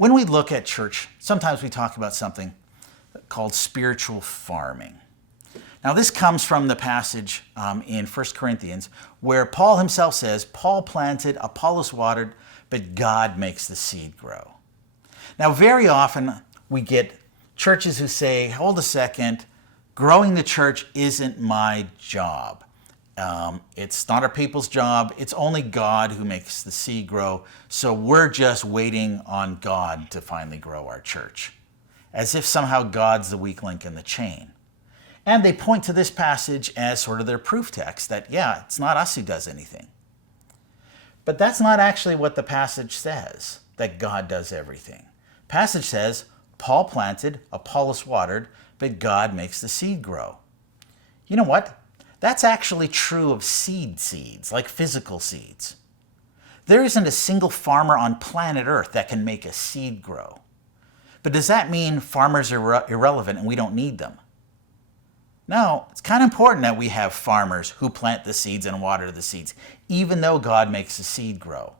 When we look at church, sometimes we talk about something called spiritual farming. Now, this comes from the passage in 1 Corinthians where Paul himself says, Paul planted, Apollos watered, but God makes the seed grow. Now, very often we get churches who say, hold a second, growing the church isn't my job. It's not our people's job. It's only God who makes the seed grow. So we're just waiting on God to finally grow our church, as if somehow God's the weak link in the chain. And they point to this passage as sort of their proof text that, yeah, it's not us who does anything. But that's not actually what the passage says, that God does everything. The passage says, Paul planted, Apollos watered, but God makes the seed grow. You know what? That's actually true of seeds, like physical seeds. There isn't a single farmer on planet Earth that can make a seed grow. But does that mean farmers are irrelevant and we don't need them? No, it's kind of important that we have farmers who plant the seeds and water the seeds, even though God makes the seed grow.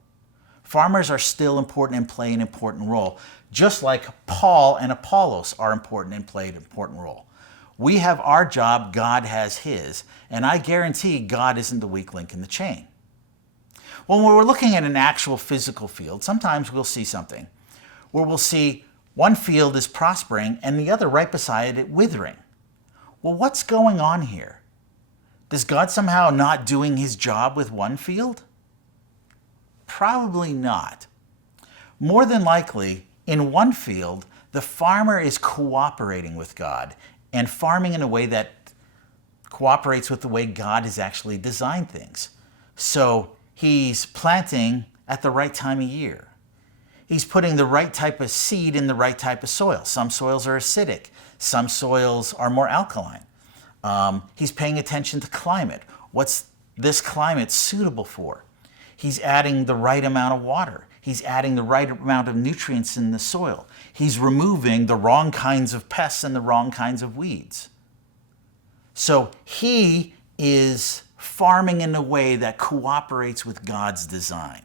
Farmers are still important and play an important role, just like Paul and Apollos are important and play an important role. We have our job, God has his, and I guarantee God isn't the weak link in the chain. Well, when we're looking at an actual physical field, sometimes we'll see something where we'll see one field is prospering and the other right beside it withering. Well, what's going on here? Is God somehow not doing his job with one field? Probably not. More than likely, in one field, the farmer is cooperating with God and farming in a way that cooperates with the way God has actually designed things. So he's planting at the right time of year. He's putting the right type of seed in the right type of soil. Some soils are acidic. Some soils are more alkaline. He's paying attention to climate. What's this climate suitable for? He's adding the right amount of water. He's adding the right amount of nutrients in the soil. He's removing the wrong kinds of pests and the wrong kinds of weeds. So he is farming in a way that cooperates with God's design.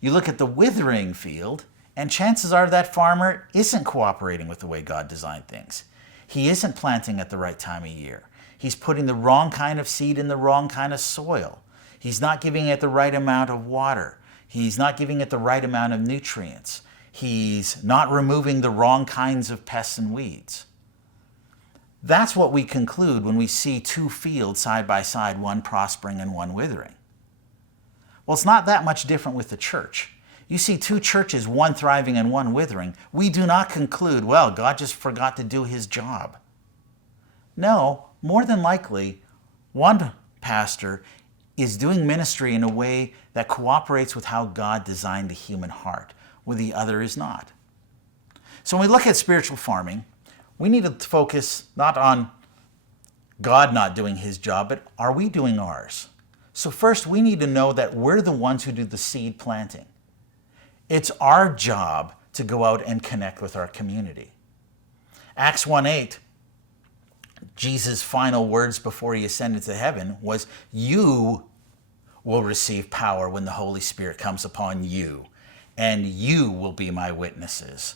You look at the withering field, and chances are that farmer isn't cooperating with the way God designed things. He isn't planting at the right time of year. He's putting the wrong kind of seed in the wrong kind of soil. He's not giving it the right amount of water. He's not giving it the right amount of nutrients. He's not removing the wrong kinds of pests and weeds. That's what we conclude when we see two fields side by side, one prospering and one withering. Well, it's not that much different with the church. You see two churches, one thriving and one withering. We do not conclude, well, God just forgot to do his job. No, more than likely, one pastor is doing ministry in a way that cooperates with how God designed the human heart, where the other is not. So when we look at spiritual farming, we need to focus not on God not doing his job, but are we doing ours? So first, we need to know that we're the ones who do the seed planting. It's our job to go out and connect with our community. Acts 1:8, Jesus' final words before he ascended to heaven was, you will receive power when the Holy Spirit comes upon you, and you will be my witnesses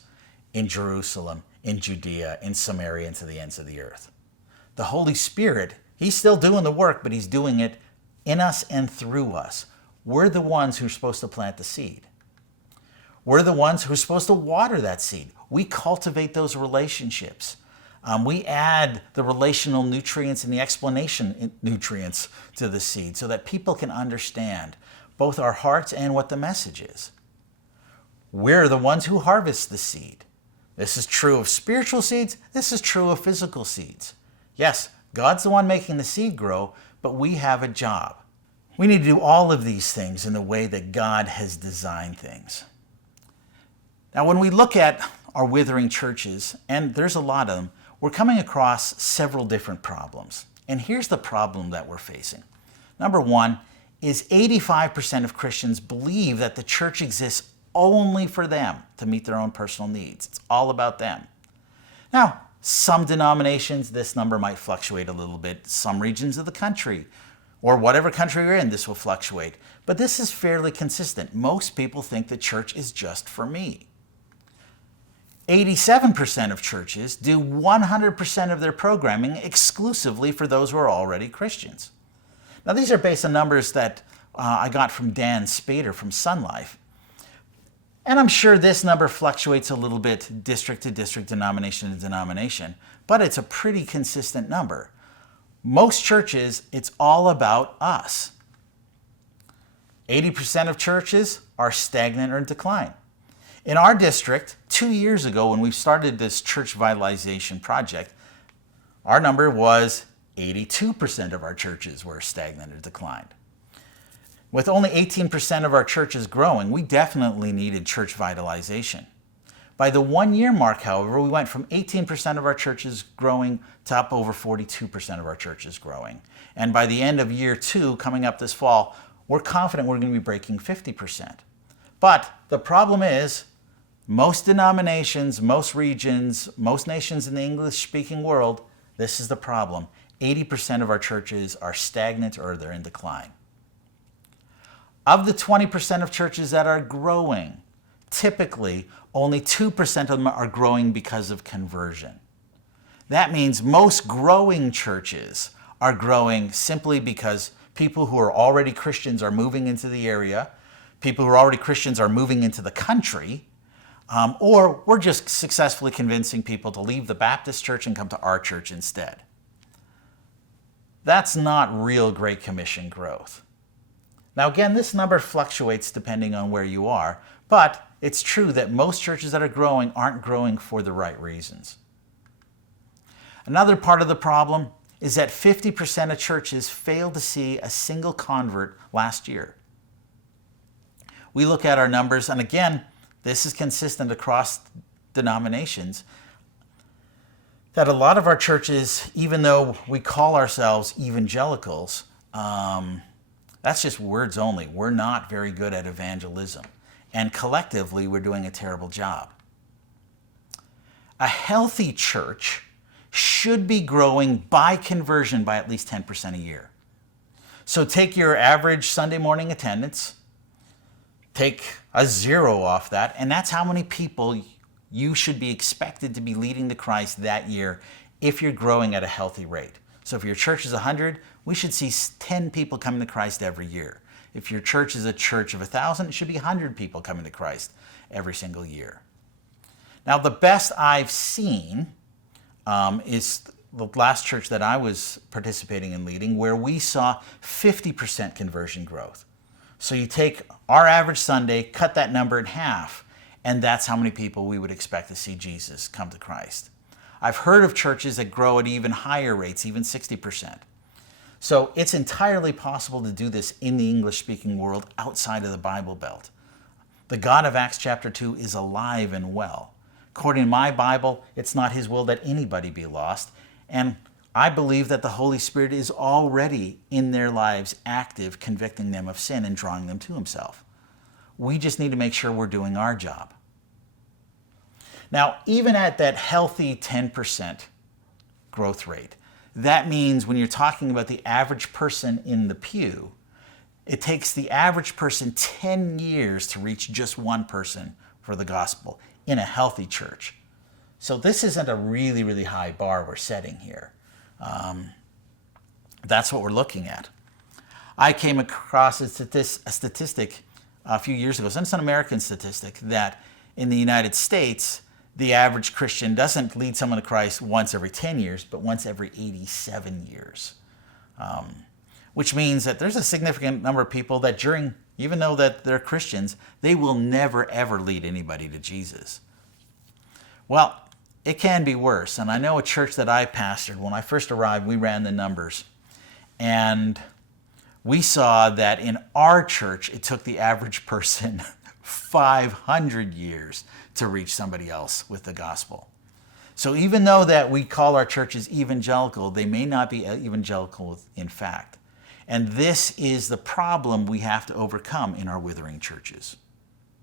in Jerusalem, in Judea, in Samaria, and to the ends of the earth. The Holy Spirit, he's still doing the work, but he's doing it in us and through us. We're the ones who are supposed to plant the seed. We're the ones who are supposed to water that seed. We cultivate those relationships. We add the relational nutrients and the explanation nutrients to the seed so that people can understand both our hearts and what the message is. We're the ones who harvest the seed. This is true of spiritual seeds. This is true of physical seeds. Yes, God's the one making the seed grow, but we have a job. We need to do all of these things in the way that God has designed things. Now, when we look at our withering churches, and there's a lot of them, we're coming across several different problems. And here's the problem that we're facing. Number one is 85% of Christians believe that the church exists only for them to meet their own personal needs. It's all about them. Now, some denominations, this number might fluctuate a little bit. Some regions of the country, or whatever country you're in, this will fluctuate. But this is fairly consistent. Most people think the church is just for me. 87% of churches do 100% of their programming exclusively for those who are already Christians. Now, these are based on numbers that I got from Dan Spader from Sun Life. And I'm sure this number fluctuates a little bit district to district, denomination to denomination, but it's a pretty consistent number. Most churches, it's all about us. 80% of churches are stagnant or in decline. In our district, 2 years ago when we started this church vitalization project, our number was 82% of our churches were stagnant or declined. With only 18% of our churches growing, we definitely needed church vitalization. By the 1 year mark, however, we went from 18% of our churches growing to up over 42% of our churches growing. And by the end of year 2, coming up this fall, we're confident we're going to be breaking 50%. But the problem is, most denominations, most regions, most nations in the English-speaking world, this is the problem. 80% of our churches are stagnant or they're in decline. Of the 20% of churches that are growing, typically only 2% of them are growing because of conversion. That means most growing churches are growing simply because people who are already Christians are moving into the area, people who are already Christians are moving into the country, or we're just successfully convincing people to leave the Baptist church and come to our church instead. That's not real Great Commission growth. Now again, this number fluctuates depending on where you are, but it's true that most churches that are growing aren't growing for the right reasons. Another part of the problem is that 50% of churches failed to see a single convert last year. We look at our numbers, and again, this is consistent across denominations, that a lot of our churches, even though we call ourselves evangelicals, that's just words only. We're not very good at evangelism. And collectively, we're doing a terrible job. A healthy church should be growing by conversion by at least 10% a year. So take your average Sunday morning attendance, take a 0 off that, and that's how many people you should be expected to be leading to Christ that year if you're growing at a healthy rate. So if your church is 100, we should see 10 people coming to Christ every year. If your church is a church of 1,000, it should be 100 people coming to Christ every single year. Now, the best I've seen is the last church that I was participating in leading, where we saw 50% conversion growth. So you take our average Sunday, cut that number in half, and that's how many people we would expect to see Jesus come to Christ. I've heard of churches that grow at even higher rates, even 60%. So it's entirely possible to do this in the English-speaking world outside of the Bible Belt. The God of Acts chapter 2 is alive and well. According to my Bible, it's not his will that anybody be lost. And I believe that the Holy Spirit is already in their lives active, convicting them of sin and drawing them to himself. We just need to make sure we're doing our job. Now, even at that healthy 10% growth rate, that means when you're talking about the average person in the pew, it takes the average person 10 years to reach just one person for the gospel in a healthy church. So this isn't a really, really high bar we're setting here. That's what we're looking at. I came across a statistic a few years ago, it's an American statistic, that in the United States, the average Christian doesn't lead someone to Christ once every 10 years, but once every 87 years. Which means that there's a significant number of people that even though that they're Christians, they will never ever lead anybody to Jesus. Well, it can be worse. And I know a church that I pastored, when I first arrived, we ran the numbers. And we saw that in our church, it took the average person 500 years to reach somebody else with the gospel. So even though that we call our churches evangelical, they may not be evangelical in fact. And this is the problem we have to overcome in our withering churches.